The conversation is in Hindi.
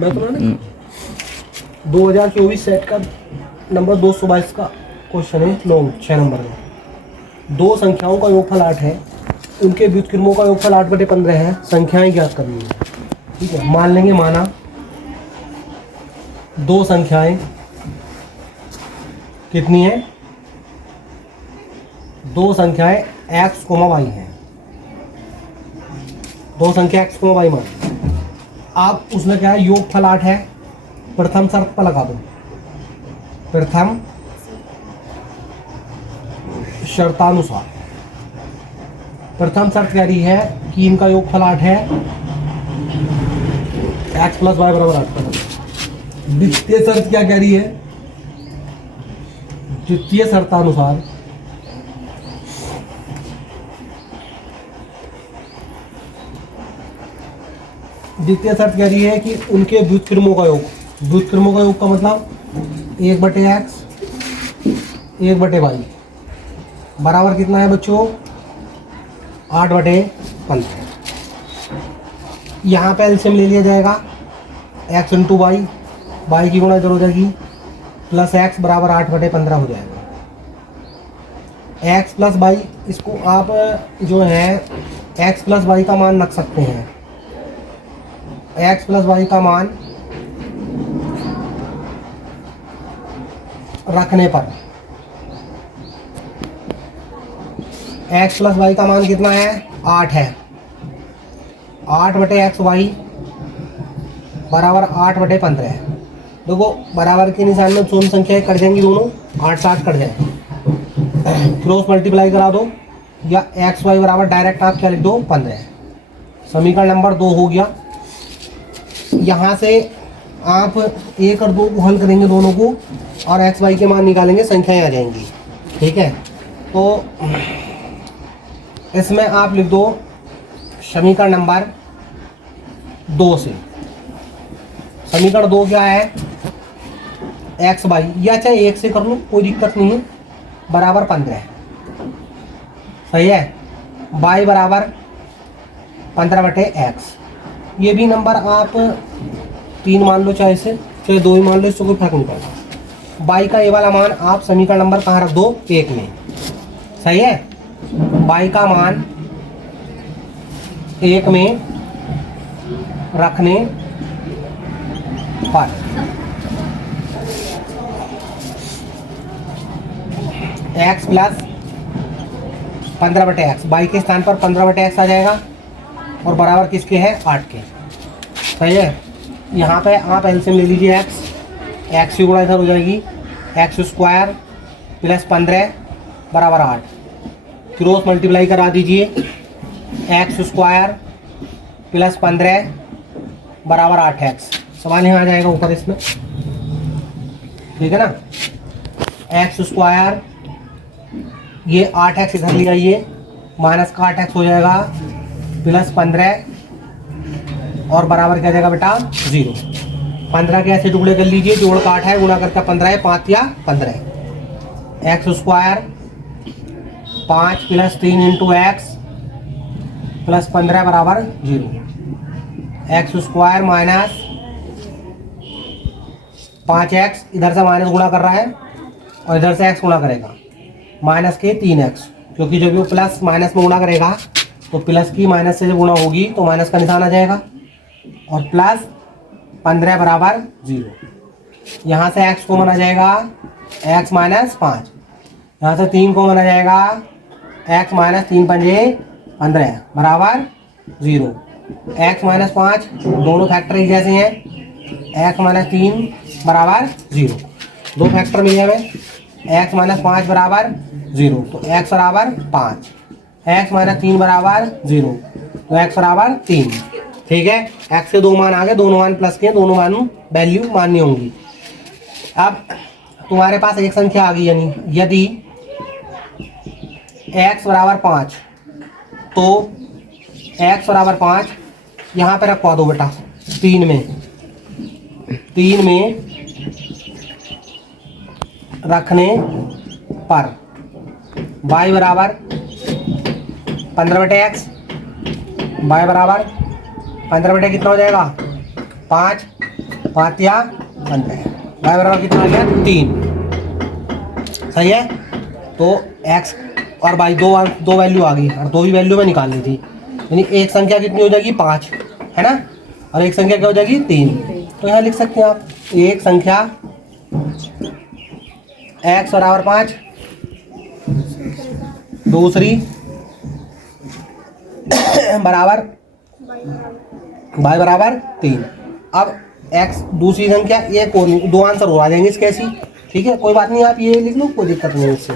मैं तो ना 2024 सेट का नंबर 222 का क्वेश्चन है, लॉन्ग 6 नंबर का। दो संख्याओं का योगफल 8 है, उनके व्युत्क्रमों का योगफल 8/15 है, संख्याएं ज्ञात करनी है। ठीक है, मान लेंगे, माना दो संख्याएं कितनी है, दो संख्याएं x, y हैं, दो संख्या x, y मान। आप उसमें क्या है, योगफल 8 है, प्रथम शर्त पर लगा दो, प्रथम शर्तानुसार। प्रथम शर्त कह रही है कि इनका योगफल 8 है, x + y = 8। द्वितीय शर्त क्या कह रही है, द्वितीय शर्तानुसार द्वितीय शर्त कह रही है कि उनके व्युत्क्रमों का योग, व्युत्क्रमों का योग का मतलब 1/x 1/y बराबर कितना है बच्चों, 8/15। यहाँ पे एलसीएम ले लिया जाएगा, x × y, y की गुणा इधर हो जाएगी, प्लस x बराबर 8/15 हो जाएगा। x + y, इसको आप जो है x + y का मान रख सकते हैं, x + y का मान रखने पर x + y का मान कितना है, 8 है। 8/xy बराबर 8/15 है। देखो बराबर के निशान में शून्य संख्याएं कट जाएंगी, दोनों 8 से 8 कट जाए, क्रॉस मल्टीप्लाई करा दो, या xy बराबर डायरेक्ट आप क्या लिख दो, 15। समीकरण नंबर 2 हो गया। यहाँ से आप 1 और 2 को हल करेंगे दोनों को, और एक्स वाई के मान निकालेंगे, संख्याएं आ जाएंगी। ठीक है, तो इसमें आप लिख दो समीकरण नंबर 2 से। समीकरण 2 क्या है, एक्स वाई, या चाहे 1 से कर लो, कोई दिक्कत नहीं है, बराबर 15 है। सही है, वाई बराबर 15/x। ये भी नंबर आप 3 मान लो, चाहे 2 ही मान लो, इससे कोई फर्क नहीं पड़ता। बाई का ये वाला मान आप समीकरण नंबर कहाँ रख दो, 1 में। सही है, बाई का मान 1 में रखने पर x + 15/x, बाई के स्थान पर 15/x आ जाएगा, और बराबर किसके है, 8 के। सही है, यहाँ पे आप एलसीएम ले लीजिए, x की गुणा इधर हो जाएगी, x² + 15 बराबर 8, क्रॉस मल्टीप्लाई करा दीजिए, x² + 15 बराबर 8x। सवाल यहाँ आ जाएगा ऊपर इसमें, ठीक है ना। x², ये 8x इधर ले आइए, माइनस का 8x हो जाएगा, + 15 और बराबर क्या जाएगा बेटा, 0। 15 के ऐसे टुकड़े कर लीजिए, जोड़ का 8 है, गुणा करके 15 है, 5 या 15। x² 5 + 3 × x + 15 बराबर 0। x² - 5x, इधर से माइनस गुणा कर रहा है और इधर से x गुणा करेगा, माइनस के 3x, क्योंकि जब वो प्लस माइनस में गुणा करेगा तो प्लस की माइनस से जब गुणा होगी तो माइनस का निशान आ जाएगा, और + 15 बराबर 0। यहाँ से x कॉमन आ जाएगा, x - 5, यहाँ से 3 कॉमन आ जाएगा, x - 3 × 5 = 15 बराबर 0। x - 5 दोनों फैक्टर एक जैसे हैं, x - 3 बराबर 0, दो फैक्टर मिले हमें, x - 5 बराबर 0, तो x बराबर 5, x - 3 बराबर 0, तो x बराबर 3। ठीक है, x के 2 मान आ गए, दोनों मान प्लस के, दोनों मान वैल्यू माननी होंगी। अब तुम्हारे पास एक संख्या आ गई, यानी यदि x बराबर 5, तो x बराबर 5 यहाँ पे रखवा दो बेटा, 3 में रखने पर y बराबर 15/x, y बराबर 15 कितना हो जाएगा, 5, पातिया बनते हैं। y बराबर कितना आ गया 3, सही है। तो x और y दो वैल्यू आ गई और 2 ही वैल्यू में निकालनी थी, यानी एक संख्या कितनी हो जाएगी 5, है ना, और एक संख्या क्या हो जाएगी 3। तो यहाँ लिख सकते हैं आप एक संख्या x बराबर 5, दूसरी बराबर y बराबर 3। अब x दूसरी संख्या एक और 2 आंसर हो आ जाएंगे इसके ऐसी, ठीक है, कोई बात नहीं, आप ये लिख लो, कोई दिक्कत नहीं है इससे।